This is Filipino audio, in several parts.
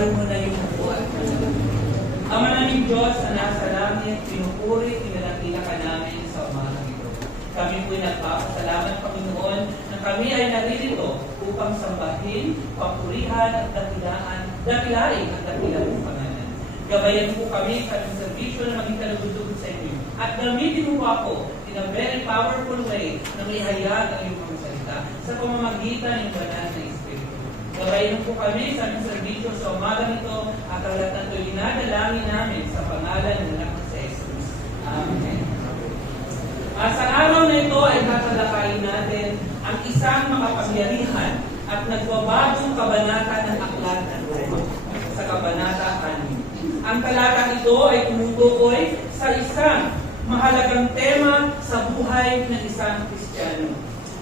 tayo muna yung upuan. Ama naming Diyos na nasa langit, pinupuri, pinanakila ka namin sa umagang ito. Kami po'y nagpapasalamat, Panginoon, na kami ay naririto upang sambahin, papurihan at dakilain ang dakilang mong pangalan. Gabayan po kami sa aming servisyo na maging kalugod-lugod sa inyo. At gamitin mo ako in a very powerful way na may hayag ang iyong mga salita sa pamamagitan ng banal na Espiritu. Gabayan po kami sa aming servisyo sa umagang ito at ang lahat ng ito'y dinadalangin namin sa pangalan ng anak sa Jesus. Amen. Sa araw na ito ay tatalakayin natin ang isang makapangyarihan at nagbabagong kabanata ng Aklat ng Roma sa Kabanata 6. Ang talatang ito ay tumutukoy sa isang mahalagang tema sa buhay ng isang Kristiyano.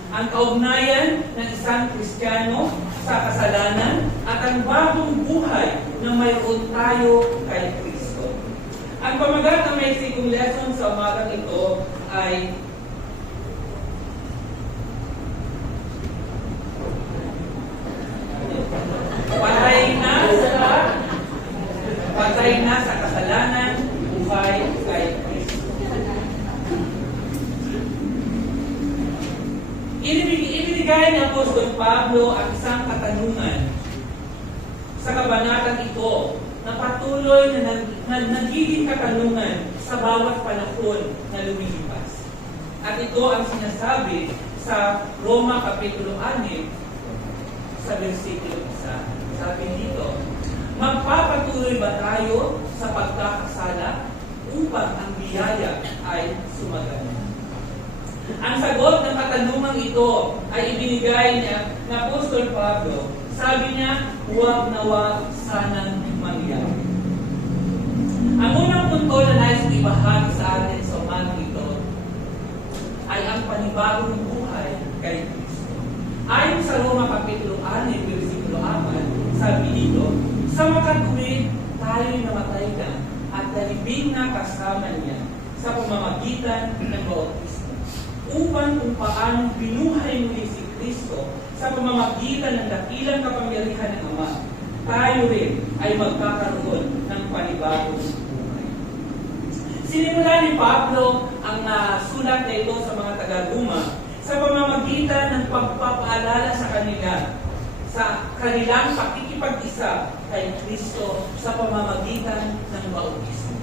Ang kaugnayan ng isang Kristiyano sa kasalanan at ang bagong buhay na mayroon tayo kay Kristo. Ang pamagat ng may sikong lesson sa umagang ito ay patay na sa kasalanan, buhay kay Kristo. Ibinigay ni Apostol Pablo ang isang katanungan sa kabanatang ito na patuloy na nagiging katanungan sa bawat panahon na lumilipas. At ito ang sinasabi sa Roma Kapitulo 6 sa versikulo 1. Sabi dito, magpapatuloy ba tayo sa pagkakasala upang ang biyaya ay sumagana? Ang sagot ng katanungang ito ay ibinigay niya ng Apostol Pablo. Sabi niya, huwag na huwag sanang mangyari. Ang unang punto na nais ibahagi sa atin sa umagang ito ay ang panibagong buhay kay Kristo. Ayon sa Roma Kapitulo 6, versikulo 4, sabi dito, sa makatuwid, tayo'y namatay na at nalibing na kasama niya sa pamamagitan ng bautismo, upang kung paano binuhay muli si Kristo sa pamamagitan ng dakilang kapangyarihan ng Ama, tayo rin ay magkakaroon ng panibagong buhay. Sinimula ni Pablo ang sulat na ito sa mga taga-Roma sa pamamagitan ng pagpapaalala sa kanila sa kanilang pakikipag-isa kay Kristo sa pamamagitan ng bautismo.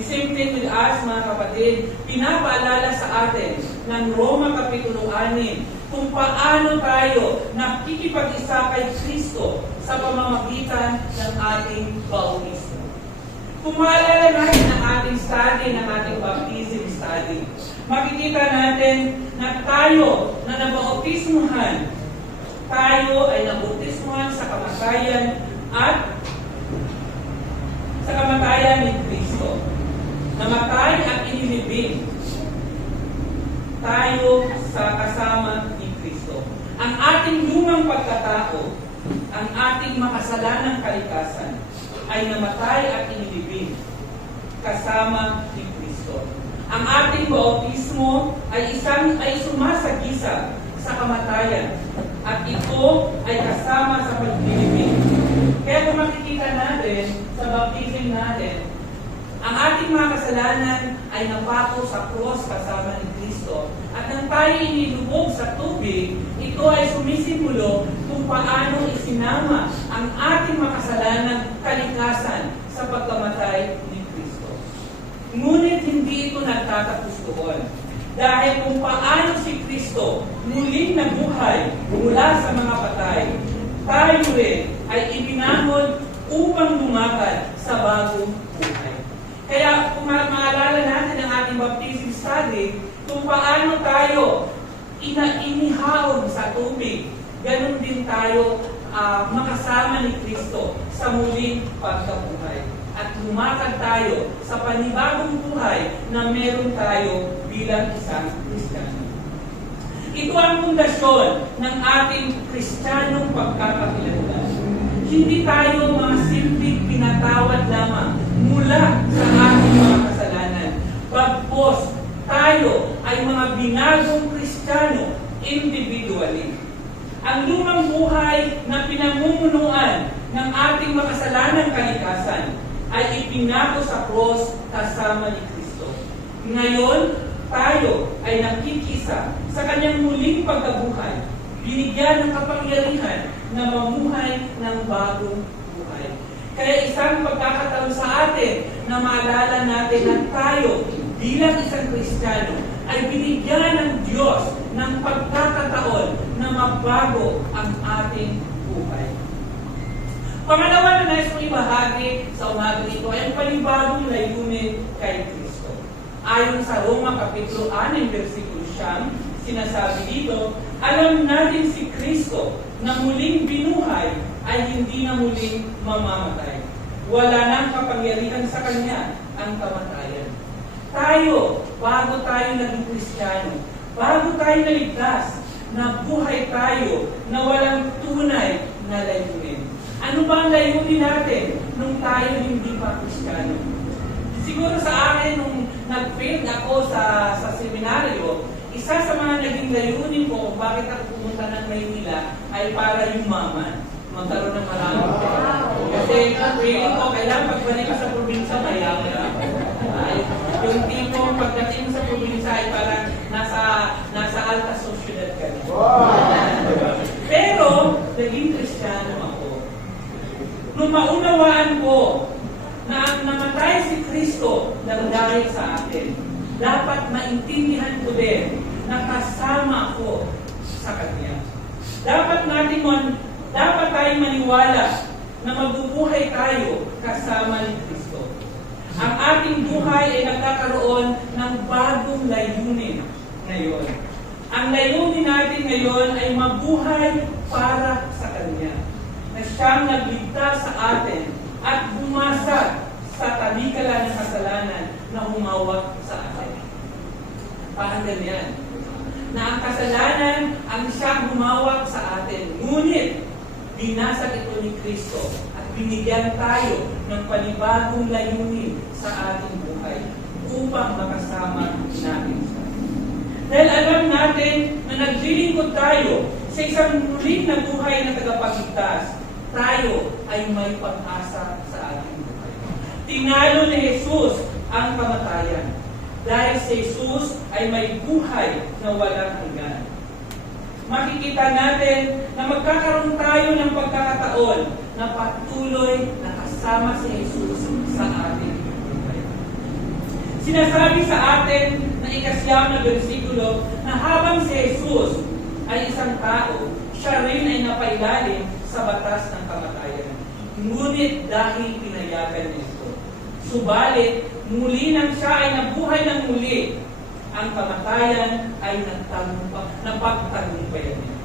The same thing with us, mga kapatid, pinapaalala sa atin ng Roma Kapitulo 6 kung paano tayo nakikipag-isa kay Kristo sa pamamagitan ng ating bautismo. Kung maalala natin ang ating study, ng ating baptism study, makikita natin na tayo na nabautismuhan, tayo ay nabautismuhan sa kamatayan at sa kamatayan ni Kristo. Namatay at inilibing tayo sa kasama ni Kristo. Ang ating lumang pagkatao, ang ating makasalanang kalikasan, ay namatay at inilibing kasama ni Kristo. Ang ating bautismo ay sumasagisa sa kamatayan at ito ay kasama sa paglilibing. Kaya kung makikita natin sa baptism natin, ang ating mga kasalanan ay napako sa cross kasama ni Kristo. At nang tayo inilubog sa tubig, ito ay sumisimbolo kung paano isinama ang ating makasalanang kalikasan sa pagkamatay ni Kristo. Ngunit hindi ito nagtatapos doon. Dahil kung paano si Kristo muling nabuhay mula sa mga patay, tayo rin ay ibinangon upang lumakad sa bagong buhay. Kaya kung maalala natin ang ating baptism study, kung paano tayo inihawag sa tubig, ganun din tayo makasama ni Kristo sa muling pagkabuhay. At lumakad tayo sa panibagong buhay na meron tayo bilang isang Kristiyano. Ito ang pundasyon ng ating Kristiyanong pagkakakilanlan. Hindi tayo mga simpleng pinatawad lamang mula sa ating mga kasalanan. Bagpos, tayo ay mga binagong Kristiyano individually. Ang lumang buhay na pinamumunuan ng ating makasalanang kalikasan ay ipinako sa cross kasama ni Kristo. Ngayon, tayo ay nakikisa sa kanyang muling pagkabuhay, binigyan ng kapangyarihan na mamuhay ng bagong buhay. Kaya isang pagkakataon sa atin na maalala natin na tayo bilang isang Kristiyano ay binigyan ng Diyos ng pagkakataon na mabago ang ating buhay. Pangalawa na nais kong ibahagi sa umaga ito ay ang panibagong layunin kay Kristo. Ayon sa Roma Kapitulo 6, versikulo 9, sinasabi dito, alam natin si Kristo na muling binuhay ay hindi na muling mamamatay. Wala nang kapangyarihan sa Kanya ang kamatayan. Tayo, bago tayo naging Kristiyano, bago tayo naligtas, nabuhay tayo na walang tunay na layunin. Ano ba ang layunin natin nung tayo hindi pa Kristiyano? Siguro sa akin, nung nag-fail ako sa seminaryo, isa sa mga naging layunin ko kung bakit ako pumunta ng Maynila ay para yumaman. Magkaroon ng maraming pera. Kasi feeling ko, kailangan pagbalik ka sa probinsya, mayaman ka. Yung tipo, pagdating mo sa probinsya ay parang nasa alta sociedad ka. Pero, naging Kristiyano ako. Nung maunawaan ko na ang namatay si Kristo dahil sa atin, dapat maintindihan ko din na kasama ko sa Kanya. Dapat tayong maniwala na mabubuhay tayo kasama ni Kristo. Ang ating buhay ay nagkakaroon ng bagong layunin ngayon. Ang layunin natin ngayon ay mabuhay para sa Kanya, na siyang nagligtas sa atin at bumasag sa talikalan ng kasalanan na humawak sa atin. Parang ganyan. Na ang kasalanan ang siyang humawak sa atin. Ngunit, binasag ito ni Kristo at binigyan tayo ng panibagong layunin sa ating buhay upang makasama natin siya. Dahil alam natin na naglilingkod tayo sa isang muling na buhay na tagapagligtas, tayo ay may pag-asa sa ating buhay. Tinalo ni Jesus ang kamatayan. Dahil si Jesus ay may buhay na walang hanggan. Makikita natin na magkakaroon tayo ng pagkakataon na patuloy na kasama si Jesus sa ating buhay. Sinasabi sa atin na ikasyam na bersikulo na habang si Jesus ay isang tao, siya rin ay napailalim sa batas ng kamatayan. Ngunit dahil pinayagan nito, subalit muli nang siya ay nabuhay ng muli, ang kamatayan ay napagtagumpayan niya.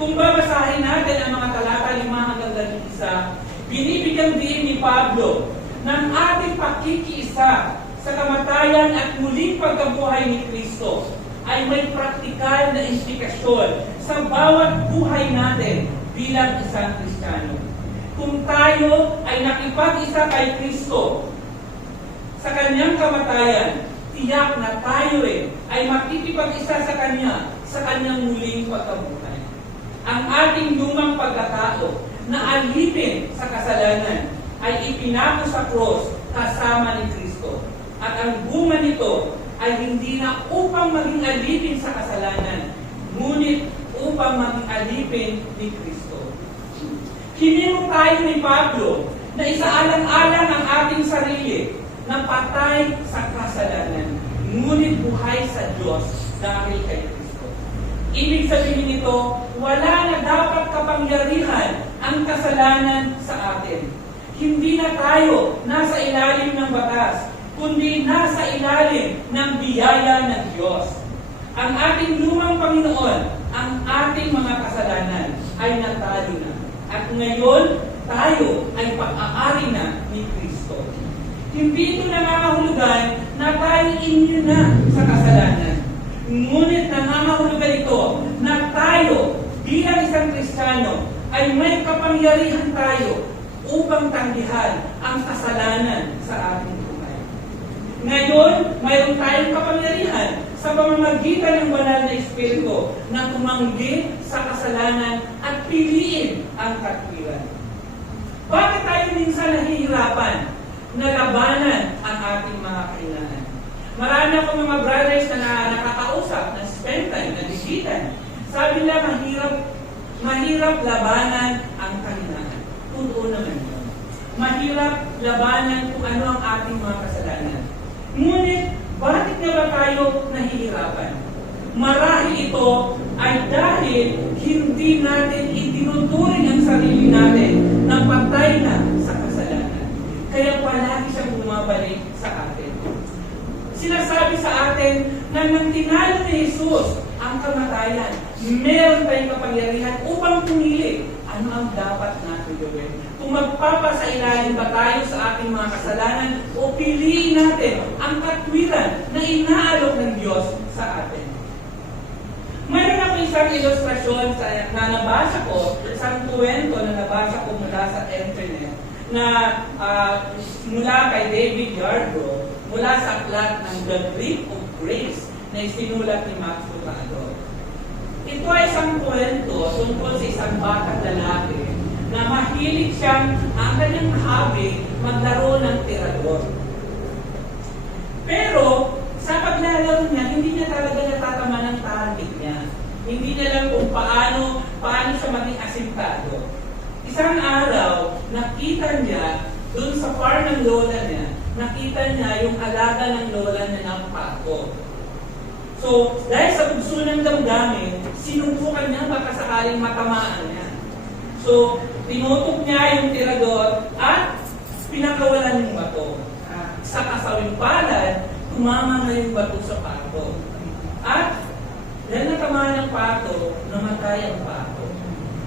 Kung babasahin natin ang mga talata 5 hanggang 11, binibigyan din ni Pablo ng ating pakikiisa sa kamatayan at muling pagkabuhay ni Kristo ay may praktikal na implikasyon sa bawat buhay natin bilang isang Kristiyano. Kung tayo ay nakipag-isa kay Kristo sa Kanyang kamatayan, tiyak na tayo rin ay makikipag-isa sa Kanya sa Kanyang muling pagkabuhay. Ang ating lumang pagkatao na alipin sa kasalanan ay ipinako sa cross kasama ni Kristo. At ang bunga nito ay hindi na upang maging alipin sa kasalanan, ngunit upang maging alipin ni Kristo. Hinimo tayo ni Pablo na isaalang-alang ang ating sarili na patay sa kasalanan, ngunit buhay sa Diyos dahil kay Kristo. Ibig sabihin nito, wala na dapat kapangyarihan ang kasalanan sa atin. Hindi na tayo nasa ilalim ng batas, kundi nasa ilalim ng biyaya ng Diyos. Ang ating lumang Panginoon, ang ating mga kasalanan ay natalo na. At ngayon, tayo ay pag-aari na ni Kristo. Hindi ito nangangahulugan na tayo inyo na sa kasalanan. Ngunit nangangahulugan ito na tayo bilang isang Kristiyano ay may kapangyarihan tayo upang tanggihan ang kasalanan sa ating buhay. Ngayon, mayroon tayong kapangyarihan sa pamamagitan ng banal na Espiritu na tumanggi sa kasalanan at piliin ang katwiran. Bakit tayo minsan nahihirapan na labanan ang ating mga kahinaan? Marami akong mga brothers na nakakausap, na spend time, na bisitan. Sabi nila, mahirap labanan ang kahinaan. Totoo naman yun. Mahirap labanan kung ano ang ating mga kasalanan. Ngunit, bakit nga ba tayo nahihirapan? Marahil ito ay dahil hindi natin itinuturing ang sarili natin na patay na sa kasalanan. Kaya palagi siyang bumabalik sa atin. Sinasabi sa atin na nang tinalo ni Jesus ang kamatayan, meron tayong kapangyarihan upang pumili ano ang dapat natin gawin. Kung magpapasailalim ba tayo sa ating mga kasalanan o piliin natin ang katwiran na inaalok ng Diyos sa atin. Mayroon ako isang ilustrasyon na nabasa ko, isang kwento na nabasa ko mula sa internet na mula kay David Yarbrough, mula sa aklat ng The Grip of Grace na isinulat ni Max Lucado. Ito ay isang kwento tungkol sa isang batang lalaki na mahilig siyang ang kanyang hobby maglaro ng tirador. Pero sa paglalaro niya, hindi niya talaga natatama ng target niya. Hindi niya alam kung paano siya maging asimpado. Isang araw, nakita niya doon sa farm ng lola niya, nakita niya yung alaga ng lola niya ng pato. So, dahil sa pugso ng damdamin, sinubukan niya baka sakaling matamaan niya. So, tinutok niya yung tirador at pinakawalan yung bato. Sa kasawing palad, tumama na yung bato sa pato. At dahil natamaan ng pato, namatay ang pato.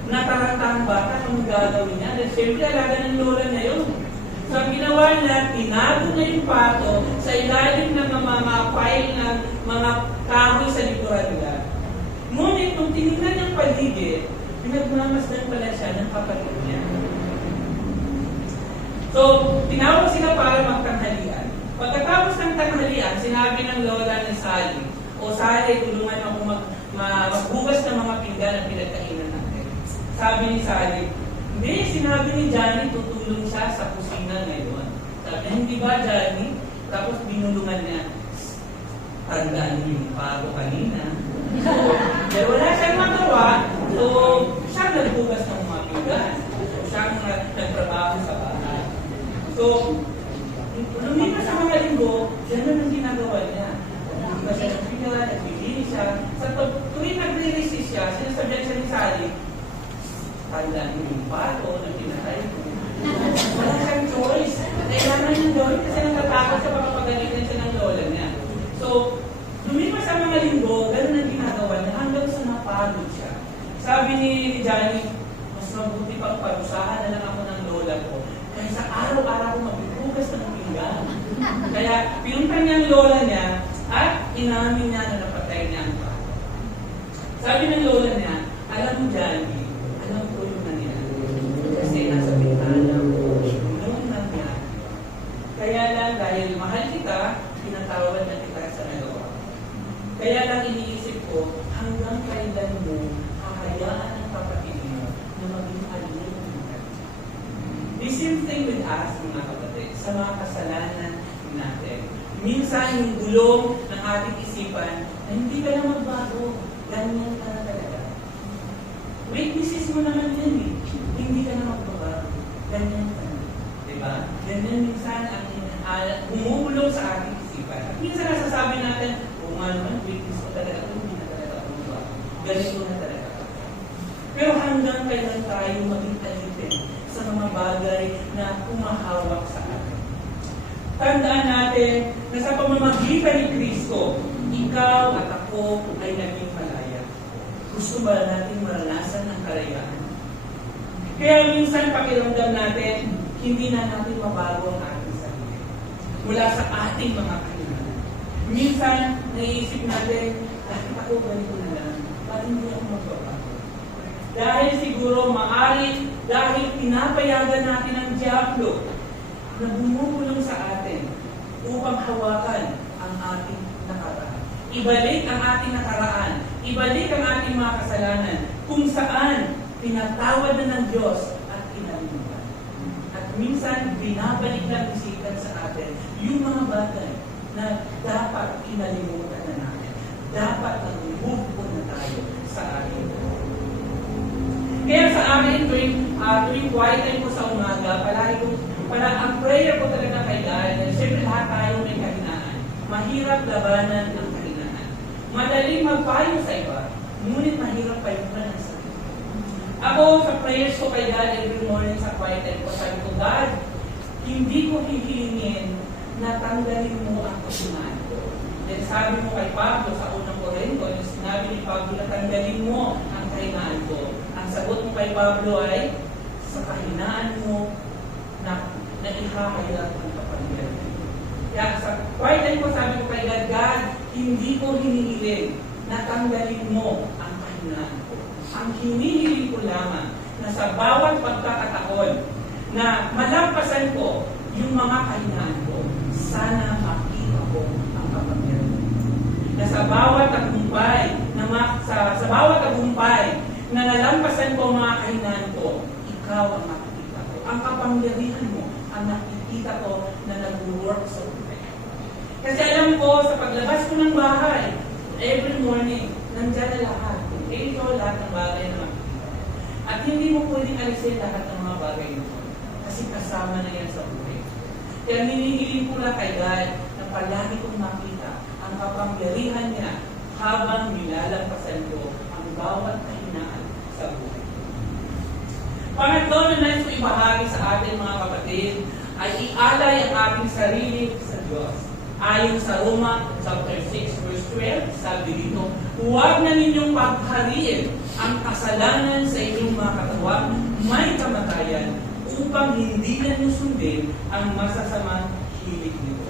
Nataranta ang bata kung gagawin niya. Dahil siyempre alaga ng lola niya yun. So ang ginawa niya, tinago na yung pato sa ilalim ng mga pile ng mga kahoy sa likuran nila. Ngunit kung tinignan niyang paligid, pinagmamasdan pala siya ng kapatid niya. So, tinawag sila para magtanghalian. Pagkatapos ng tanghalian, sinabi ng lola ni Sally, o Sally, tulungan ako maghugas ng mga pinggan na pinagkainan natin. Sabi ni Sally, hindi, sinabi ni Johnny, tutulong siya sa kusina ngayon. Sabi niya, hindi ba Johnny? Tapos binulungan niya, tandaan niyo yung pato kanina. Pero wala siyang magawa, so siya naghugas ng mga pinggan. So siya nagtrabaho sa bahay. So, lumipas sa mga linggo, gano'n ang ginagawa niya. Lumipas siya ng pinggan, nagbibili siya. Sa tuwing nagre-resist siya, sinasabihan siya ni Sally, tandaan niyo yung pato na pinatay ko. Wala siyang choice. Kailangan niyang gawin kasi natatakot siya baka pagalitan siya ng lola niya. So, lumipas sa mga linggo, gano'n ang ginagawa niya hanggang sa napagod siya. Sabi ni Johnny, mas mabuti pang parusahan na lang ako ng lola ko. Kaya sa araw-araw magbubugas ng pinggan. Kaya pinunta niya ang lola niya at inamin niya na napatay niya ang pato. Sabi ng lola niya, alam mo Johnny, alam ko yung nangyari. Kasi nasa bintana ko, yung nangyari. Kaya lang dahil mahal kita, pinatawad na kita sa nagawa. Kaya lang iniisip ko, hanggang kailan mo hahayaan ang kapatid mo na maging alin. The same thing with us, mga kapatid, sa mga kasalanan natin. Minsan yung gulong ng ating isipan na hindi ka na magbago, ganyan ka na talaga. Weaknesses mo naman yan eh. Hindi ka na magbabago, ganyan ka na. Diba? Ganyan minsan ang bumubulong sa ating isipan. At minsan nasasabi natin, o nga naman, weakness ko talaga, hindi na talaga ako magbago. Ganito na talaga. Pero hanggang kailan tayo maging alitin sa mga bagay na kumahawak sa atin. Tandaan natin na sa pamamagitan ni Kristo, ikaw at ako ay naging malaya. Gusto ba natin maranasan ang kalayaan? Kaya minsan pakiramdam natin, hindi na natin mabago ang ating sarili. Mula sa ating mga kahinaan. Minsan, naiisip natin, bakit ako ganito na lang? Bakit hindi ako magbabago? Dahil siguro maaari, dahil pinapayagan natin ang Diablo na bumubulong sa atin upang hawakan ang ating nakaraan. Ibalik ang ating nakaraan. Ibalik ang ating mga kasalanan kung saan pinatawad na ng Diyos at pinalimutan. minsan binabalik lang isipan sa atin yung mga bagay na dapat kinalimutan na natin. Dapat nag-move on na tayo sa ating buhay. Kaya sa amin, tuwing quiet time ko sa umaga, ang prayer ko talaga kay God, siyempre lahat tayo may kahinaan. Mahirap labanan ang kahinaan. Madaling magpayo sa iba, ngunit mahirap payuhan ang sarili. Ako, sa prayers ko kay God every morning sa quiet time ko, sabi ko, God, hindi ko hihingin na tanggalin mo ang kahinaan ko. Then sabi mo kay Pablo sa unang Korinto, yung sinabi ni Pablo na tanggalin mo ang kahinaan ko. Ang sagot mo kay Pablo ay, sa kahinaan mo na ihahayag ang kapangyarihan. Kaya sa quiet time ko, sabi ko kay God, God, hindi ko hinihiling na tanggalin mo ang kahinaan ko. Ang hinihiling ko lamang na sa bawat pagkakataon na malampasan ko yung mga kahinaan ko, sana makita ko ang kapangyarihan. Na sa bawat tagumpay, sa bawat tagumpay na nalampasan ko ang mga kahinaan ko, ikaw ang makikita ko. Ang kapangyarihan mo ang nakikita ko na nag-work sa buhay. Kasi alam ko, sa paglabas ko ng bahay, every morning, nandyan na lahat. Ito lahat ng bagay na makikita. At hindi mo pwedeng alisin lahat ng mga bagay nito. Kasi kasama na yan sa buhay. Kaya hinihiling ko lang kay God na palagi kong makita ang kapangyarihan niya habang nilalampasan ko ang bawat kahinaan sa buhay. Pangatlo na nais ko ibahagi sa atin mga kapatid ay ialay ang ating sarili sa Diyos. Ayon sa Roma chapter 6 verse 12, sabi dito, huwag na ninyong paghariin ang kasalanan sa inyong mga katawan, may kamatayan, upang hindi na nyo sundin ang masasamang hilig nito.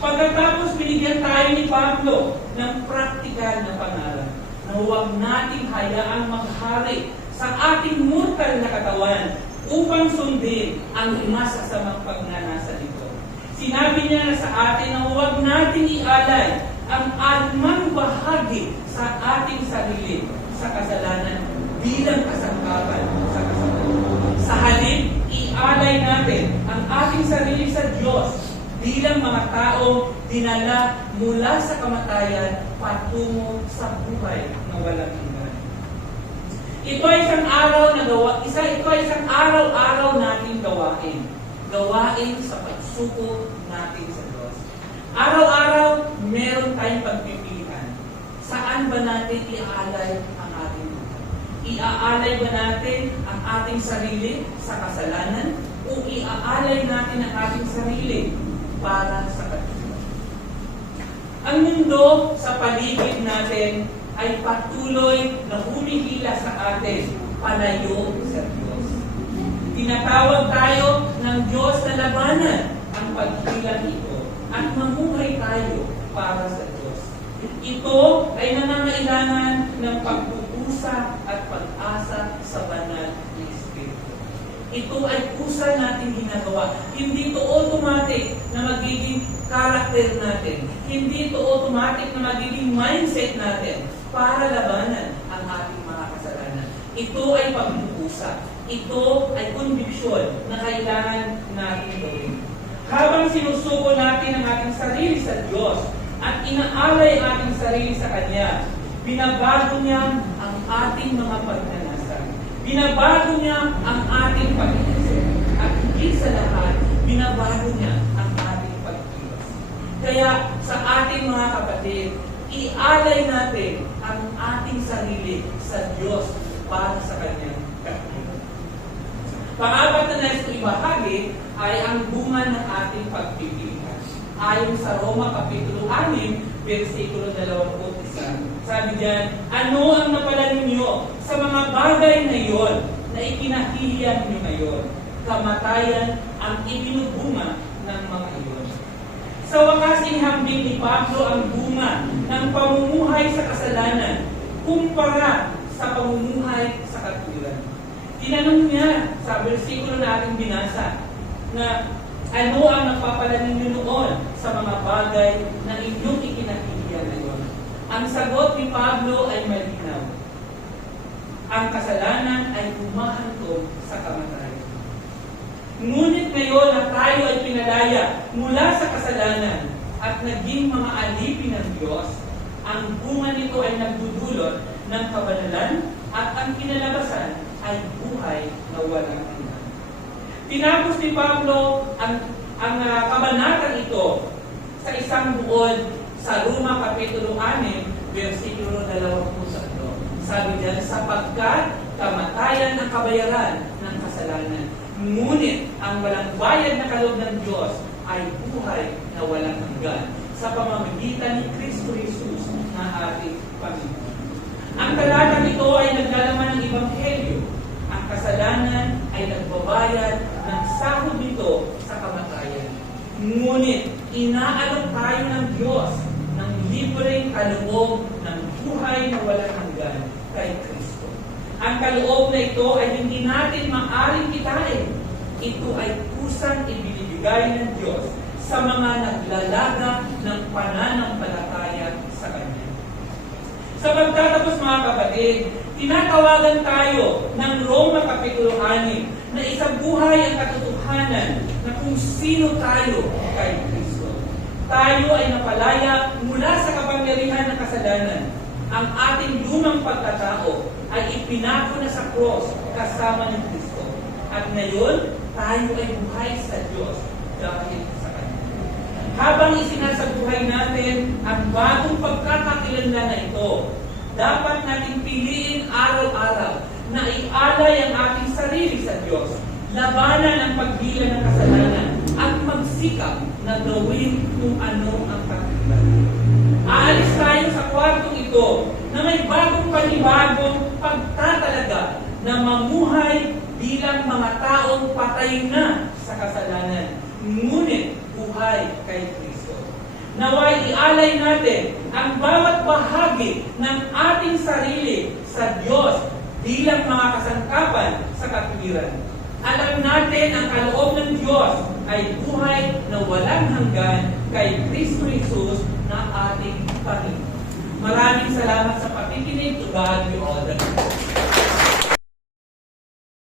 Pagkatapos binigyan tayo ni Pablo ng praktikal na pangaral na huwag nating hayaang maghari sa ating mortal na katawan upang sundin ang masasamang pagnanasa nito. Sinabi niya na sa atin na huwag natin ialay ang anumang bahagi sa ating sarili sa kasalanan bilang kasangkapan sa kasalanan. Sa halip, ialay natin ang ating sarili sa Diyos bilang mga tao dinala mula sa kamatayan patungo sa buhay na walang hanggan. Ito ay isang araw-araw nating gawain. Gawain sa pagsuko natin sa Diyos. Araw-araw, meron tayong pagpipilian. Saan ba natin iaalay ang ating buhay? Iaalay ba natin ang ating sarili sa kasalanan? O iaalay natin ang ating sarili para sa katuwa? Ang mundo sa paligid natin ay patuloy na humihila sa atin palayo sa Diyos. Tinatawag tayo ng Diyos na labanan ang paghilang ito at mamuhay tayo para sa Diyos. Ito ay nangangailangan ng pagpupusa at pag-asa sa banal na Espiritu. Ito ay pusa natin ginagawa. Hindi ito automatic na magiging karakter natin. Hindi ito automatic na magiging mindset natin para labanan ang ating mga kasalanan. Ito ay pagpupusa. Ito ay conviction na kailangan natin gawin. Habang sinusuko natin ang ating sarili sa Diyos at inaalay ang ating sarili sa Kanya, binabago niya ang ating mga pagnanasa. Binabago niya ang ating pag-iisip. At higit sa lahat, binabago niya ang ating pag-iwas. Kaya sa ating mga kapatid, ialay natin ang ating sarili sa Diyos para sa Kanyang kahilingan. Pang-apat na nais ko ibahagi ay ang bunga ng ating pagpipilian. Ayon sa Roma Kapitulo 6, versikulo 21. Sabi diyan, ano ang napala ninyo sa mga bagay na iyon na ikinahihiyan nyo ngayon? Kamatayan ang ibinubunga ng mga iyon. Sa wakas, inihambing ni Pablo ang bunga ng pamumuhay sa kasalanan kumpara sa pamumuhay sa katuwiran. Tinanong niya sa versikulo na ating binasa na ano ang nagpapala ninyo noon sa mga bagay na inyong ikinahihiyan ngayon. Ang sagot ni Pablo ay malinaw. Ang kasalanan ay humahantong sa kamatayan. Ngunit ngayon na tayo ay pinalaya mula sa kasalanan at naging mga alipin ng Diyos, ang bunga nito ay nagdudulot ng kabanalan at ang kinalabasan ay buhay na walang hanggan. Tinapos ni Pablo ang kabanatang ito sa isang buod sa Roma Kapitulo 6, versikulo 20. Sabi diyan, sapagkat kamatayan ang kabayaran ng kasalanan. Ngunit ang walang bayad na kaloob ng Diyos ay buhay na walang hanggan sa pamamagitan ni Kristo Jesus na ating Panginoon. Ang talatang ito ay naglalaman ng Ebanghelyo. Ang kasalanan ay nagbabayad ng sahod nito sa kamatayan. Ngunit inaalok tayo ng Diyos ng libreng kaloob ng buhay na walang hanggan kay Kristo. Ang kaloob na ito ay hindi natin maaaring kitain. Ito ay kusang ibinibigay ng Diyos sa mga naglalaga ng pananampalataya sa Kanya. Sa pagtatapos mga kapatid, tinatawagan tayo ng Roma Kapitulo 6 na isang buhay ang katotohanan na kung sino tayo kay Kristo. Tayo ay napalaya mula sa kapangyarihan ng kasalanan. Ang ating lumang pagkatao ay ipinako na sa cross kasama ng Kristo. At ngayon, tayo ay buhay sa Diyos dahil sa Kanya. Habang isinasabuhay natin ang bagong pagkakakilanlan na ito, dapat nating piliin araw-araw na ialay ang ating sarili sa Diyos, labanan ang pagdila ng kasalanan, at magsikap na gawin kung ano ang katilan. Aalis tayo sa kwartong ito na may bagong panibagong pagtatalaga na mamuhay bilang mga taong patay na sa kasalanan, ngunit buhay kay Kristo. Naway ialay natin ang bawat bahagi ng ating sarili sa Diyos bilang mga kasangkapan sa katwiran. Alam natin ang kaloob ng Diyos ay buhay na walang hanggan kay Kristo Jesus na ating Panginoon. Maraming salamat sa pakikinig. To God be all the